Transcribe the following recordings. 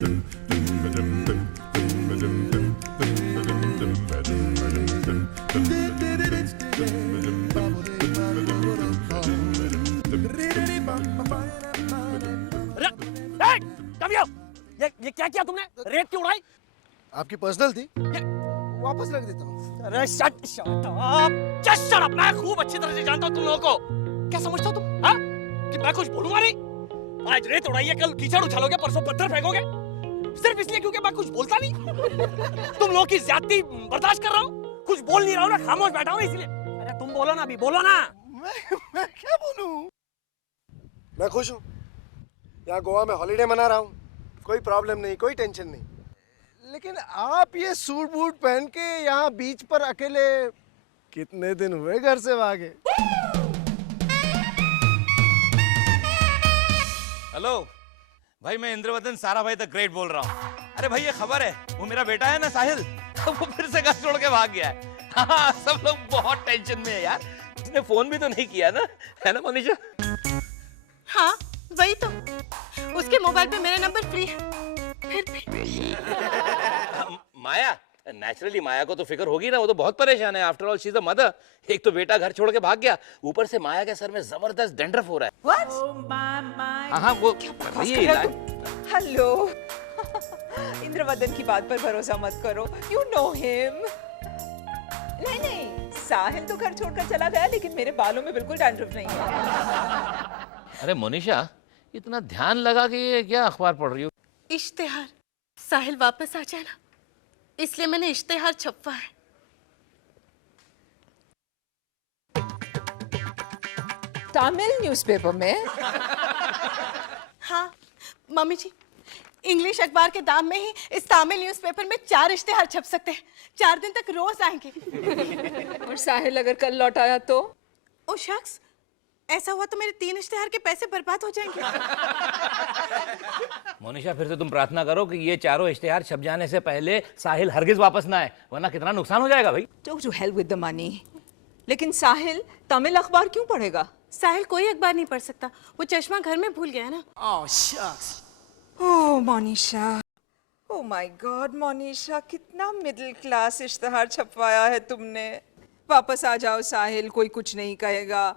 ये क्या किया तुमने? रेत क्यों उड़ाई? आपकी पर्सनल थी, वापस रख देता हूँ। अरे shut up! Just shut up! मैं खूब अच्छी तरह से जानता हूँ तुम लोगों को। क्या समझते हो तुम? हाँ? कि मैं कुछ बोलूंगा नहीं? आज रेत उड़ाई है, कल कीचड़ उछालोगे, परसों पत्थर फेंकोगे? सिर्फ इसलिए क्योंकि मैं कुछ बोलता नहीं? तुम लोगों की ज्यादती बर्दाश्त कर रहा हूँ? कुछ बोल नहीं रहा हूँ ना, खामोश बैठा हूँ इसलिए। अरे तुम बोलो ना, अभी बोलो ना। मैं क्या बोलूँ? मैं खुश हूँ। यहाँ गोवा में हॉलीडे मना रहा हूँ। कोई प्रॉब्लम नहीं, कोई टेंशन नहीं। लेकिन आप ये सूट बूट पहन के यहाँ बीच पर अकेले कितने दिन हुए घर से भागे? हेलो भाई, मैं इंद्रवदन सारा भाई द ग्रेट बोल रहा हूँ। अरे भाई ये खबर है, वो मेरा बेटा है ना साहिल, वो फिर से घर छोड़ के भाग गया है। हाँ, सब लोग बहुत टेंशन में है यार। उसने फोन भी तो नहीं किया ना, है ना मनीषा? हाँ वही तो, उसके मोबाइल पे मेरा नंबर फ्री है। फिर माया, नेचुरली माया को तो फिक्र होगी ना, वो तो बहुत परेशान है। After all she is a mother. एक तो बेटा घर छोड़ के भाग गया, ऊपर से माया के सर में जबरदस्त डैंड्रफ हो रहा है। What? हाँ वो ये इलाज। हेलो इंद्रवदन की बात पर भरोसा मत करो, यू नो हिम। नहीं नहीं, साहिल तो घर छोड़कर चला गया, लेकिन मेरे बालों में बिल्कुल डैंड्रफ नहीं है। अरे मोनिशा, इतना ध्यान लगा के ये क्या अखबार पढ़ रही हो? इश्तेहार, साहिल वापस आ जाए ना, इसलिए मैंने इश्तेहार छपवा है। तमिल न्यूज़पेपर में? हाँ मम्मी जी, इंग्लिश अखबार के दाम में ही इस तमिल न्यूज़पेपर में 4 इश्तेहार छप सकते हैं। 4 दिन तक रोज आएंगे। और साहिल अगर कल लौट आया तो? ओ शख्स, ऐसा हुआ तो मेरे 3 इश्तेहार के पैसे बर्बाद हो जाएंगे। मोनिशा, फिर तो तुम प्रार्थना करो कि ये चारों इश्तेहार छप जाने से पहले साहिल हरगिज वापस ना आए, वरना कितना नुकसान हो जाएगा भाई। To help with the money. लेकिन साहिल तमिल अखबार क्यों पढ़ेगा? साहिल कोई अखबार नहीं पढ़ सकता, वो चश्मा घर में भूल गया है ना। Oh shucks. Oh Monisha, oh my god Monisha, कितना मिडिल क्लास इश्तेहार छपवाया है तुमने। वापस आ जाओ साहिल, कोई कुछ नहीं कहेगा।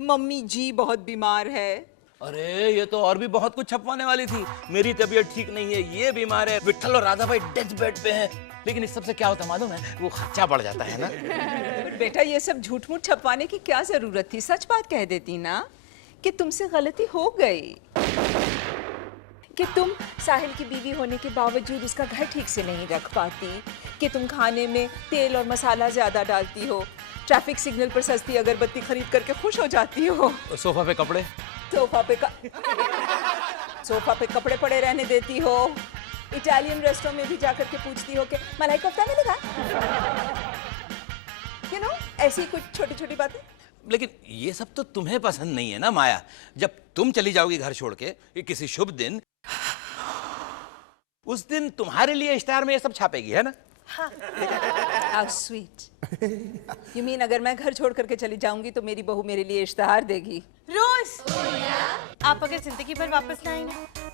मम्मी जी बहुत बीमार है। अरे ये तो और भी बहुत कुछ छपवाने वाली थी। मेरी तबीयत ठीक नहीं है, ये बीमार है, विट्ठल और राधा भाई डेथ बेड पे हैं। लेकिन इस सब से क्या होता मालूम है? वो खर्चा बढ़ जाता है ना। बेटा ये सब झूठ मूठ छपवाने की क्या जरूरत थी? सच बात कह देती ना कि तुमसे गलती हो गई, कि तुम साहिल की बीवी होने के बावजूद उसका घर ठीक से नहीं रख पाती, कि तुम खाने में तेल और मसाला ज्यादा डालती हो, ट्रैफिक सिग्नल पर सस्ती अगरबत्ती खरीद करके खुश हो जाती हो, सोफा पे कपड़े सोफा पे कपड़े पड़े रहने देती हो, इटालियन रेस्टोरेंट में भी जाकर के पूछती हो कि मलाई कोफ्ता मिलेगा। यू नो, ऐसी कुछ छोटी छोटी बातें। लेकिन ये सब तो तुम्हें पसंद नहीं है ना माया। जब तुम चली जाओगी घर छोड़ के किसी शुभ दिन, उस दिन तुम्हारे लिए इश्तेहार में ये सब छापेगी, है ना? How sweet. You mean अगर मैं घर छोड़ करके चली जाऊंगी तो मेरी बहू मेरे लिए इश्तेहार देगी? रोज आप अगर जिंदगी भर वापस ना आए ना,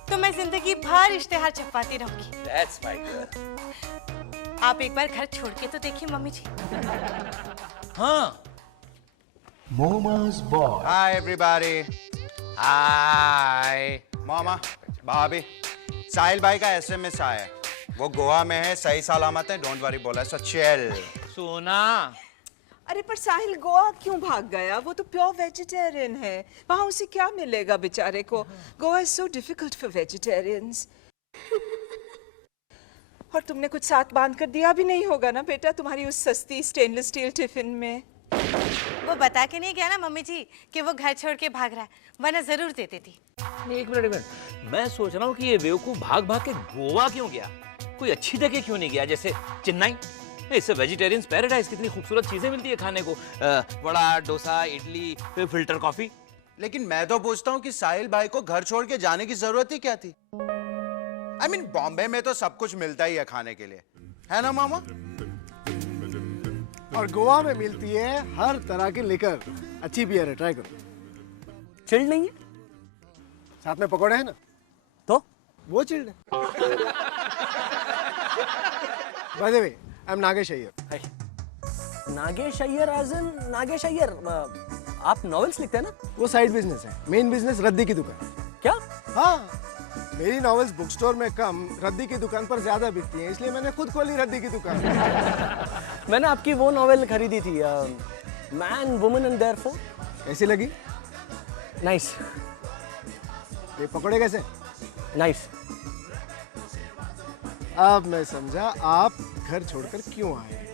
तो मैं जिंदगी भर इश्तेहार छपवाती रहूंगी। That's my girl. आप एक बार घर छोड़ के तो देखिए मम्मी जी। हाँ। Moma's boy. Hi everybody. हाय। मामा, भाभी, साहिल भाई का एसएमएस आया है। वो गोवा में है, सही सलामत है, डोंट वरी बोला, सो चिल। सोना, अरे पर साहिल गोवा क्यों भाग गया? वो तो प्योर वेजिटेरियन है, वहां उसे क्या मिलेगा बेचारे को? Goa is so difficult for vegetarians. और तुमने कुछ साथ बांध कर दिया भी नहीं होगा ना बेटा तुम्हारी उस सस्ती स्टेनलेस स्टील टिफिन में? वो बता के नहीं गया ना मम्मी जी कि वो घर छोड़ के भाग रहा है, वरना जरूर दे देती। एक मिनट, मैं सोच रहा हूँ कि ये बेवकूफ भाग भाग के गोवा क्यों गया? कोई अच्छी जगह क्यों नहीं गया, जैसे चेन्नई? इससे वेजिटेरियंस पैराडाइज, कितनी खूबसूरत चीजें मिलती है खाने को, वड़ा, डोसा, इडली, फिल्टर कॉफी। लेकिन मैं तो पूछता हूँ कि साहिल भाई को घर छोड़ के जाने की जरूरत ही क्या थी? I mean, बॉम्बे में तो सब कुछ मिलता ही है खाने के लिए, है ना मामा? और गोवा में मिलती है हर तरह की लिकर, अच्छी बियर है, ट्राई करो। चिल्ड नहीं है साथ में पकौड़े हैं ना? तो वो चिल्ड है। By the way, I am Nagesh Iyer. Nagesh Iyer as in Nagesh Iyer, आप नॉवेल्स लिखते हैं ना? वो साइड बिजनेस है, मेन बिजनेस रद्दी की दुकान। क्या? हाँ, मेरी नॉवेल्स बुक स्टोर में कम, रद्दी की दुकान पर ज्यादा बिकती हैं, इसलिए मैंने खुद खोली रद्दी की दुकान। मैंने आपकी वो नॉवेल खरीदी थी, मैन वुमन एंड देयरफॉर। कैसी लगी? नाइस ये पकौड़े कैसे? नाइस। अब मैं समझा आप घर छोड़कर क्यों आए।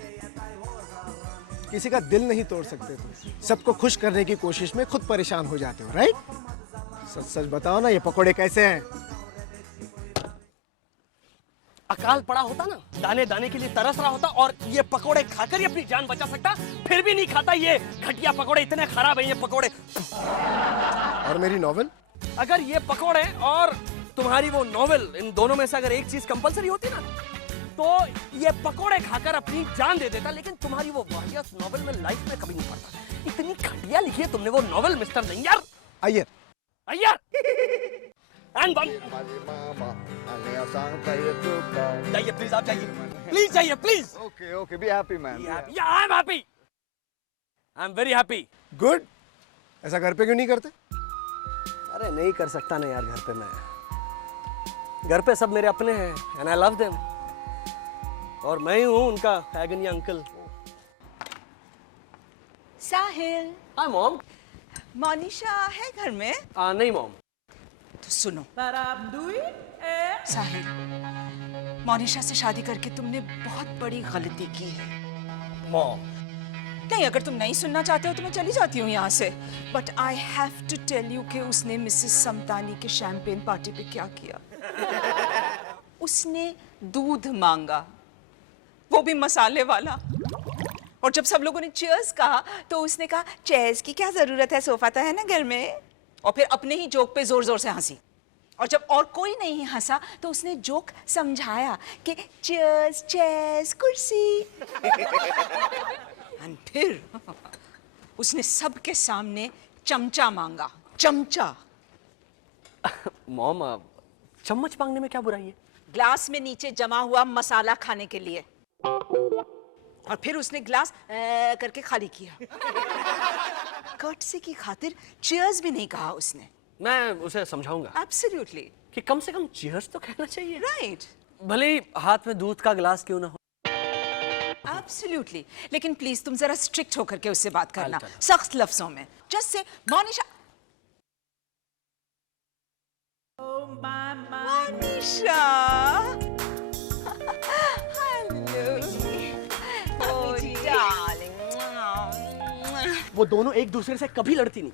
किसी का दिल नहीं तोड़ सकते तुम, सबको खुश करने की कोशिश में खुद परेशान हो जाते हो, राइट? सच सच बताओ ना, ये पकोड़े कैसे हैं? अकाल पड़ा होता ना, दाने दाने के लिए तरस रहा होता और ये पकोड़े खाकर ही अपनी जान बचा सकता, फिर भी नहीं खाता। ये घटिया पकोड़े इतने खराब हैं ये पकोड़े। और मेरी नॉवेल? अगर ये पकोड़े और तुम्हारी वो नॉवेल, इन दोनों में से अगर एक चीज कंपलसरी होती ना, तो ये पकोड़े खाकर अपनी जान दे देता, लेकिन तुम्हारी वो वाहियात नॉवेल में लाइफ में कभी नहीं पड़ता। इतनी घटिया लिखी है तुमने वो novel mister Nayyar Iyer. Iyer and one. जाइए प्लीज, आप जाइए प्लीज, जाइए please. Okay, okay, be happy, man. I am happy, I am very happy. Good. ऐसा घर पे क्यों नहीं करते? अरे नहीं कर सकता ना यार, घर पे मैं, घर पे सब मेरे अपने हैं एंड आई लव देम, और मैं ही हूँ उनका एगनी अंकल। साहिल, हाय मॉम। मोनिशा है घर में? नहीं मॉम। तो सुनो साहिल, मोनिशा से शादी करके तुमने बहुत बड़ी गलती की है। मॉम, नहीं, अगर तुम नहीं सुनना चाहते हो तो मैं चली जाती हूँ यहाँ से, but I have to tell you कि उसने मिसेस समतानी के शैंपेन पार्टी पे क्या किया। उसने दूध मांगा, वो भी मसाले वाला, और जब सब लोगों ने चीयर्स कहा तो उसने कहा चेयर्स की क्या जरूरत है, सोफा तो है ना घर में, और फिर अपने ही जोक पे जोर जोर से हंसी, और जब और कोई नहीं हंसा तो उसने जोक समझाया कि चेयर्स चेयर्स कुर्सी। और फिर उसने सबके सामने चमचा मांगा, चमचा। मॉम, चम्मच मांगने में क्या बुराई है? ग्लास में नीचे जमा हुआ मसाला खाने के लिए, और फिर उसने ग्लास करके खाली किया। कर्टसी की खातिर चीयर्स भी नहीं कहा उसने। मैं उसे समझाऊंगा एब्सोल्युटली, कि कम से कम चीयर्स तो कहना चाहिए, राइट? भले ही हाथ में दूध का गिलास क्यों ना हो। एब्सोल्युटली, लेकिन प्लीज तुम जरा स्ट्रिक्ट होकर के उससे बात करना, चल। सख्त लफ्जों में। Just say Monisha, Monisha, hello darling. वो दोनों एक दूसरे से कभी लड़ती नहीं,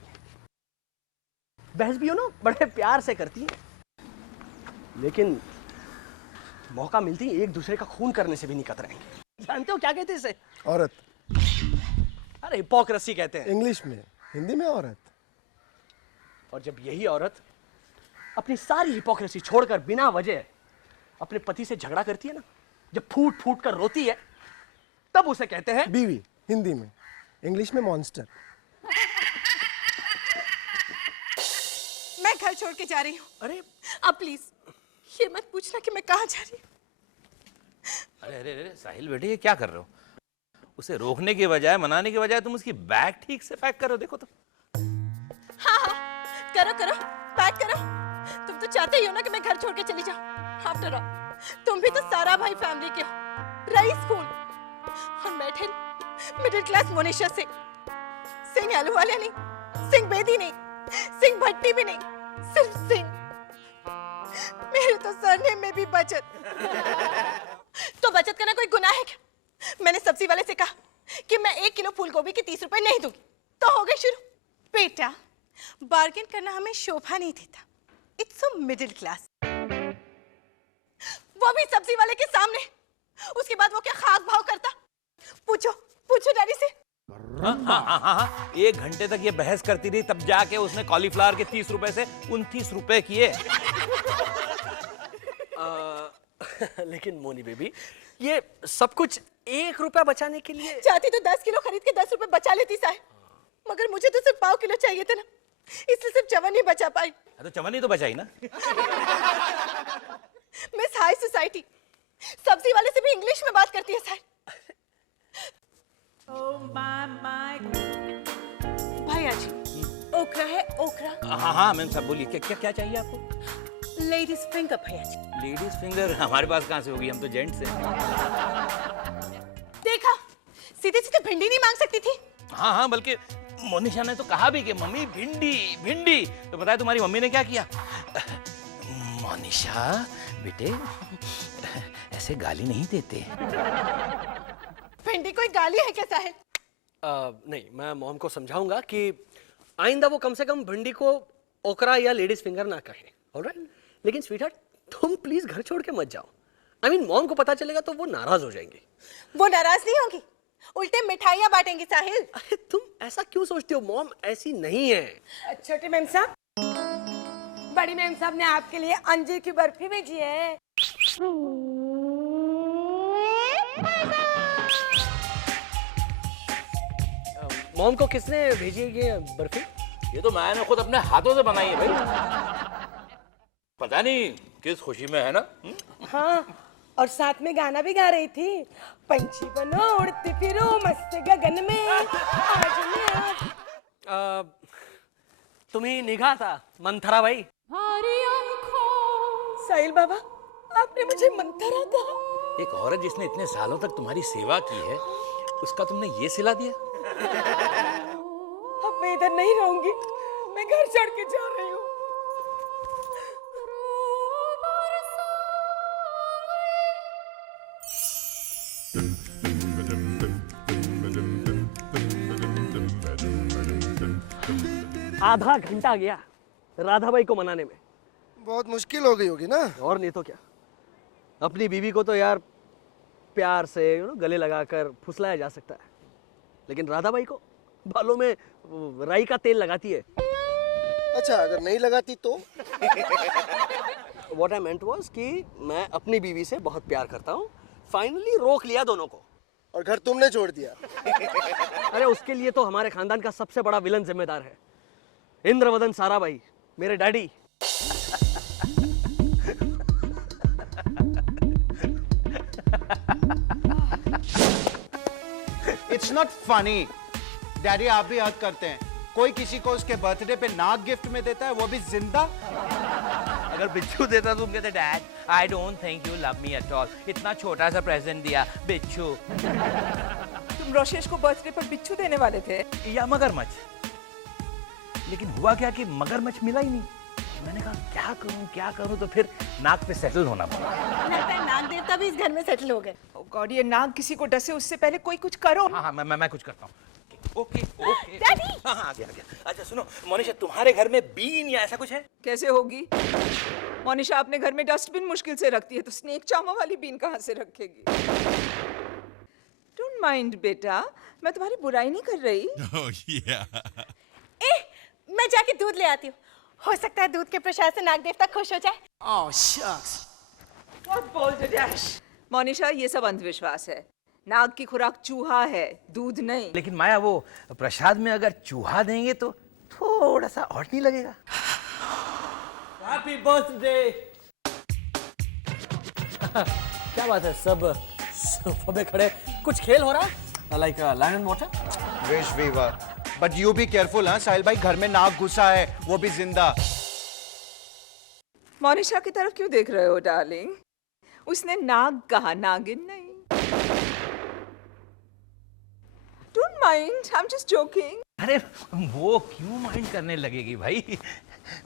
बहस भी हो ना बड़े प्यार से करती हैं, लेकिन मौका मिलती है एक दूसरे का खून करने से भी नहीं कतराएंगे। जानते हो क्या कहते हैं इसे? औरत। अरे हिपोक्रेसी कहते हैं इंग्लिश में, हिंदी में औरत। और जब यही औरत अपनी सारी हिपोक्रेसी छोड़कर बिना वजह अपने पति से झगड़ा करती है ना, जब फूट फूट कर रोती है, तब उसे कहते हैं बीवी, हिंदी में, इंग्लिश में मॉन्स्टर। मैं घर छोड़ के जा रही हूँ। अरे अब प्लीज ये मत पूछना कि मैं कहाँ जा रही हूँ। अरे अरे अरे साहिल बेटे, ये क्या कर रहे हो? उसे रोकने के बजाय, मनाने के बजाय तुम उसकी बैग ठीक से पैक करो। देखो तो। हाँ हाँ, करो करो, पैक करो। तुम तो चाहते ही हो ना कि मैं घर छोड़ के चली जाऊँ। आफ्टर ऑल तुम भी तो सारा भाई फैमिली के हो, रईस खून, और मैं मिडिल क्लास मोनिशा सिंह अहलूवालिया नहीं, सिंह बेदी नहीं, सिंह भट्टी भी नहीं, सिर्फ सिंह। मेरे तो सरनेम में भी बचत। तो बचत करना कोई गुनाह है क्या? मैंने सब्जी वाले से कहा कि मैं 1 किलो फूल गोभी के 30 रुपए नहीं दूंगी, तो हो गए शुरू। बेटा, बार्गेन करना हमें शोभा नहीं देता। It's so middle class. वो भी सब्जी वाले के सामने। उसके बाद वो क्या खाक भाव करता? पूछो पूछो डैडी से। हाँ। 1 घंटे तक ये बहस करती रही, तब जाके उसने कॉलीफ्लावर के 30 रुपए से 29 रुपए किए। लेकिन मोनी बेबी, ये सब कुछ 1 रुपया बचाने के लिए। चाहती तो 10 किलो खरीद के 10 रुपए बचा लेती साहब, मगर मुझे तो सिर्फ 1/2 किलो चाहिए थे ना, इसलिए सिर्फ चवन ही बचा पाई। तो चवन्नी तो बचाई ना। मिस हाई सोसाइटी, सब्जी वाले से भी इंग्लिश में बात करती है साहिल। भैया जी, ओकरा है ओकरा। हाँ हाँ मैम साहब बोलिए, क्या क्या क्या चाहिए आपको? लेडीज फिंगर भैया जी। लेडीज फिंगर हमारे पास कहाँ से होगी, हम तो जेंट्स हैं। देखा, सीधे सीधे भिंडी नहीं मांग सकती थी। हाँ हाँ, बल्कि मोनिशा ने तो कहा भी कि मम्मी भिंडी भिंडी, तो पता है तुम्हारी मम्मी ने क्या किया? मोनिशा बेटे ऐसे गाली नहीं देते। भिंडी कोई गाली है क्या साहिल? नहीं, मैं मॉम को समझाऊंगा कि आइंदा वो कम से कम भिंडी को ओकरा या लेडीज फिंगर ना कहे, ऑलराइट? लेकिन स्वीटहार्ट, तुम प्लीज घर छोड़ के मत जाओ। आई मीन मॉम को पता चलेगा तो वो नाराज हो जाएंगी। वो नाराज नहीं होगी, उल्टे मिठाइयाँ बांटेंगी साहिल। अरे तुम ऐसा क्यों सोचती हो? मॉम ऐसी नहीं है। छोटे मैम साहब, बड़ी मैम साहब ने आपके लिए अंजीर की बर्फी भेजी है। मॉम को किसने भेजी ये बर्फी? ये तो मैंने खुद अपने हाथों से बनाई है भाई। पता नहीं किस खुशी में है ना। हाँ, और साथ में गाना भी गा रही थी, पंछी बनो उड़ती फिरो मस्त गगन में आज मैं तुम्ही निघा था मंथरा भाई। साहिल बाबा, आपने मुझे मंथरा कहा। एक औरत जिसने इतने सालों तक तुम्हारी सेवा की है, उसका तुमने ये सिला दिया? अब मैं इधर नहीं रहूंगी, मैं घर छोड़ के जा रही हूँ। आधा घंटा गया राधाबाई को मनाने में। बहुत मुश्किल हो गई होगी ना? और नहीं तो क्या। अपनी बीवी को तो यार प्यार से गले लगाकर फुसलाया जा सकता है, लेकिन राधाबाई को बालों में राई का तेल लगाती है। अच्छा, अगर नहीं लगाती तो? What I meant was कि मैं अपनी बीवी से बहुत प्यार करता हूँ। फाइनली रोक लिया दोनों को। और घर तुमने छोड़ दिया? अरे उसके लिए तो हमारे खानदान का सबसे बड़ा विलन जिम्मेदार है, इंद्रवदन साराभाई, मेरे daddy. It's not funny. Daddy आप भी हद करते हैं। कोई किसी को उसके बर्थडे पे नाक गिफ्ट में देता है, वो भी जिंदा। अगर बिच्छू देता तो तुम कहते dad I don't think you love me at all, इतना छोटा सा प्रेजेंट दिया बिच्छू। तुम रोशेश को बर्थडे पर बिच्छू देने वाले थे? या मगरमच्छ। लेकिन हुआ क्या कि मगरमच्छ मिला ही नहीं। मैंने कहा क्या करूं, तो फिर नाक पे सेटल होना पड़ा। लगता है नाग देवता भी इस घर में सेटल हो गए। ओ गॉड, ये नाग किसी को डसे उससे पहले कोई कुछ करो। हाँ मैं कुछ करता हूँ। Okay okay daddy! हाँ आ गया। अच्छा सुनो मोनिशा, तुम्हारे घर में बीन या ऐसा कुछ है? कैसे होगी? मोनिशा अपने घर में डस्टबिन मुश्किल से रखती है, तो स्नेक चामा वाली बीन कहाँ से रखेगी? डोंट माइंड बेटा, मैं तुम्हारी बुराई नहीं कर रही। मैं जाके दूध ले आती हूँ, हो सकता है दूध के प्रसाद से नाग देवता खुश हो जाए। What bold dash? मोनिशा, ये सब अंधविश्वास है। नाग की खुराक चूहा है, दूध नहीं। लेकिन माया वो प्रसाद में अगर चूहा देंगे तो थोड़ा सा और नहीं लगेगा? Happy birthday. क्या बात है, सब सोफे पे खड़े, कुछ खेल हो रहा है? Like land and water? Wish we were, but you be careful. हाँ साहिल भाई, घर में नाग घुसा है, वो भी जिंदा। मोनिशा की तरफ क्यों देख रहे हो डार्लिंग? उसने नाग कहा, नागिन नहीं। Don't mind, I'm just joking. अरे वो क्यों माइंड करने लगेगी भाई,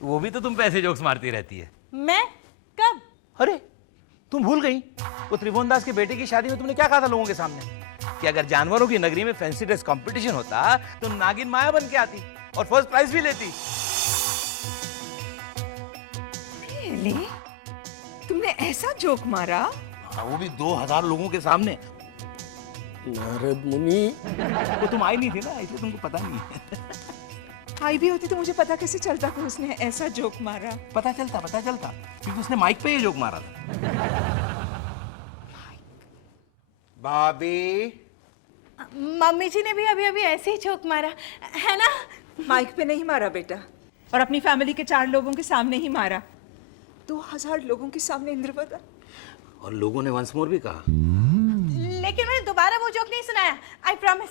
वो भी तो तुम पैसे जोक्स मारती रहती है। मैं कब? अरे तुम भूल गई वो त्रिभुवन दास के बेटे की शादी में तुमने क्या कहा था लोगों के सामने, कि अगर जानवरों की नगरी में फैंसी ड्रेस कंपटीशन होता तो नागिन माया बन के आती और फर्स्ट प्राइज भी लेती। Really? तुमने ऐसा जोक मारा? हाँ, वो भी 2000 लोगों के सामने। नारद मुनि, वो तुम आई नहीं थी ना, इसलिए तुमको पता नहीं। आई भी होती तो मुझे पता कैसे चलता कि उसने ऐसा जोक मारा? पता चलता क्योंकि उसने माइक पे ये जोक मारा था। भाभी, मम्मी जी ने भी अभी अभी ऐसे ही जोक मारा है ना? माइक पे नहीं मारा बेटा, और अपनी फैमिली के 4 लोगों के सामने ही मारा। 2000 लोगों के सामने इंद्रवदन। और लोगों ने वंस मोर भी कहा। लेकिन मैंने दोबारा वो जोक नहीं सुनाया, आई प्रॉमिस।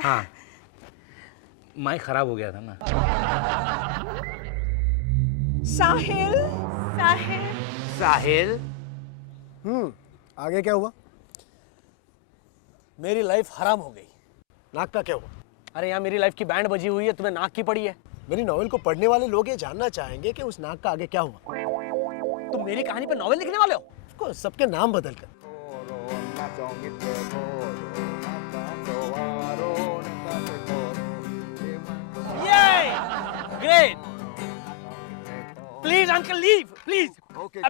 हाँ, माइक खराब हो गया था ना। साहिल, साहिल, साहिल, आगे क्या हुआ? मेरी लाइफ हराम हो गई। नाक का क्या हुआ? अरे यहाँ मेरी लाइफ की बैंड बजी हुई है, तुम्हें नाक की पड़ी है। मेरी नॉवेल को पढ़ने वाले लोग ये जानना चाहेंगे कि उस नाक का आगे क्या हुआ। तुम मेरी कहानी पर नॉवेल लिखने वाले हो? उसको सबके नाम बदल कर। ये great. Please uncle leave please. Okay,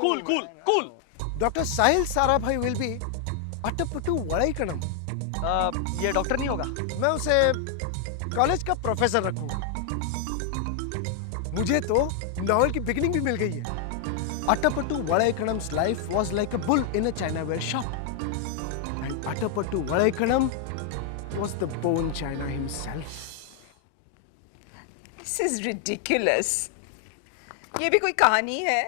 cool cool cool. Doctor Sahil Sarabhai will be Atpatu Vadaikanam. ये डॉक्टर नहीं होगा? मैं उसे कॉलेज का प्रोफेसर रखूंगा। मुझे तो नॉवेल की बिगिनिंग भी मिल गई है। अटपटू वड़ाईकणम्स life was like a bull in a chinaware shop and Atpatu Vadaikanam was the bone china himself. This is ridiculous. ये भी कोई कहानी है?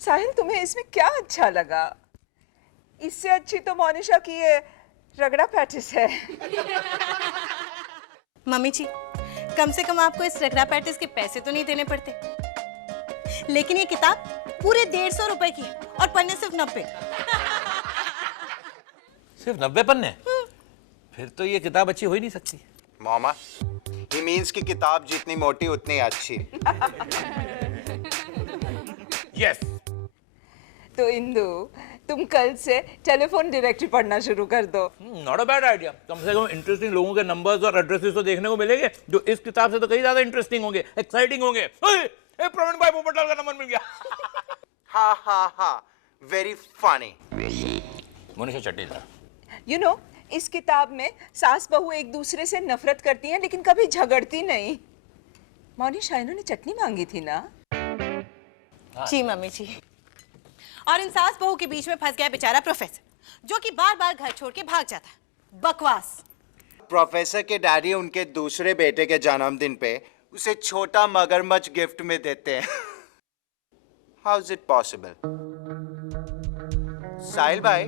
साहिल, तुम्हें इसमें क्या अच्छा लगा? इससे अच्छी तो मोनिशा की ये रगड़ा पैटिस है। मम्मी जी, कम से कम आपको इस रगड़ा पैटिस के पैसे तो नहीं देने पड़ते। लेकिन ये किताब पूरे 150 रुपए की है और पन्ने सिर्फ 90। सिर्फ 90 पन्ने? फिर तो ये किताब अच्छी हो ही नहीं सकती। मामा, he means कि किताब जितनी मोटी उतनी अच्छी। यस। तो इंदु, तुम कल से टेलीफोन डायरेक्टरी पढ़ना शुरू कर दो। Not a bad idea. कम से कम इंटरेस्टिंग लोगों के नंबर्स और एड्रेसेस तो देखने को मिलेंगे, जो इस किताब से तो कहीं ज्यादा इंटरेस्टिंग होंगे, एक्साइटिंग होंगे। ए, प्रवीण भाई पोपटलाल का नंबर मिल गया। हा हा हा, वेरी फनी। मोनिशा चट्टीला। यू नो, इस किताब में सास बहू एक दूसरे से नफरत करती हैं लेकिन कभी झगड़ती नहीं। मोनिशा, इन्होंने चटनी मांगी थी ना? जी मम्मी जी। और इन सास बहू के बीच में फंस गया बेचारा प्रोफेसर, जो कि बार बार घर छोड़ के भाग जाता है। बकवास। प्रोफेसर के डैडी उनके दूसरे बेटे के जन्मदिन पे उसे छोटा मगरमच्छ गिफ्ट में देते हैं। How is it possible? Sahil भाई,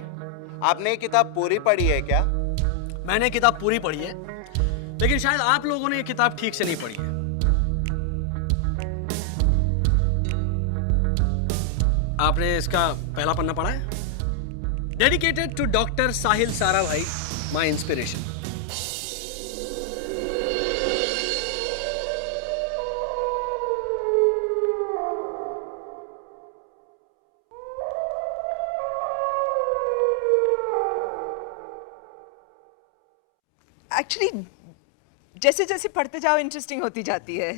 आपने ये किताब पूरी पढ़ी है क्या? मैंने किताब पूरी पढ़ी है, लेकिन शायद आप लोगों ने ये किताब ठीक से नहीं पढ़ी है। आपने इसका पहला पन्ना पढ़ा है? Dedicated to doctor Sahil Sarabhai, my inspiration. Actually जैसे जैसे पढ़ते जाओ इंटरेस्टिंग होती जाती है।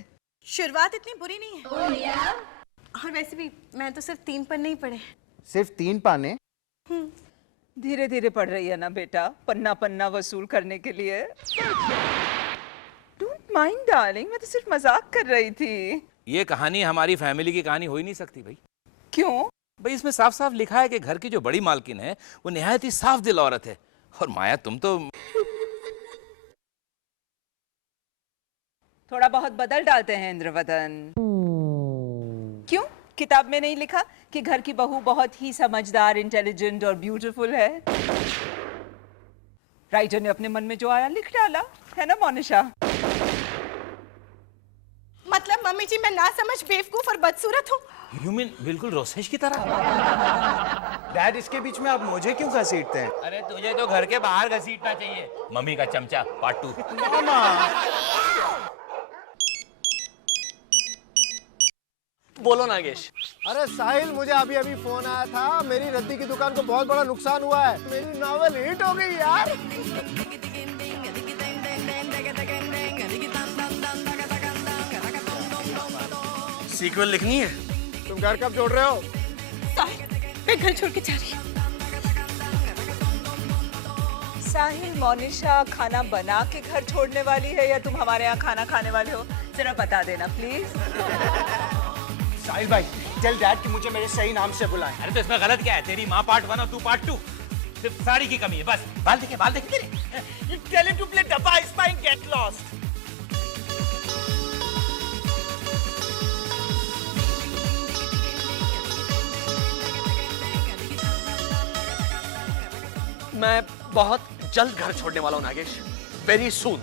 शुरुआत इतनी बुरी नहीं है। और वैसे भी मैं तो सिर्फ 3 पन्ने ही पढ़े। सिर्फ 3 पाने? धीरे धीरे पढ़ रही है ना बेटा, पन्ना पन्ना वसूल करने के लिए। डोंट माइंड डार्लिंग, मैं तो सिर्फ मजाक कर रही थी। ये कहानी हमारी फैमिली की कहानी हो ही नहीं सकती भाई। क्यों? भाई इसमें साफ साफ लिखा है कि घर की जो बड़ी मालकिन है वो निहायत ही साफ दिल औरत है, और माया तुम तो थोड़ा बहुत बदल डालते हैं इंद्रवदन। क्यों? किताब में नहीं लिखा कि घर की बहू बहुत ही समझदार, इंटेलिजेंट और ब्यूटीफुल है? राइटर ने अपने मन में जो आया लिख डाला, है ना मोनिशा? मतलब मम्मी जी, मैं ना समझ, बेवकूफ और बदसूरत हूँ? यू मीन बिल्कुल रोसेश की तरह? डैड, इसके बीच में आप मुझे क्यों घसीटते हैं? अरे तुझे तो घर के बाहर घसीटना चाहिए। मम्मी का चमचा पार्ट 2। बोलो नागेश। अरे साहिल, मुझे अभी अभी फोन आया था, मेरी रद्दी की दुकान को बहुत बड़ा नुकसान हुआ है। मेरी नॉवेल हिट हो गई यार। सीक्वल लिखनी है? तुम घर कब छोड़ रहे हो? साहिल, मैं घर छोड़ के जा रही हूँ। साहिल, मोनिशा खाना बना के घर छोड़ने वाली है या तुम हमारे यहाँ खाना खाने वाले हो? जरा बता देना प्लीज। साहिल भाई, टेल डैड कि मुझे मेरे सही नाम से बुलाएं। अरे तो इसमें गलत क्या है? तेरी माँ पार्ट 1 और तू पार्ट 2। सिर्फ साड़ी की कमी है बस। बाल देखे तेरे। You tell him to play Dabba is fine, get lost. मैं बहुत जल्द घर छोड़ने वाला हूं नागेश, वेरी सून।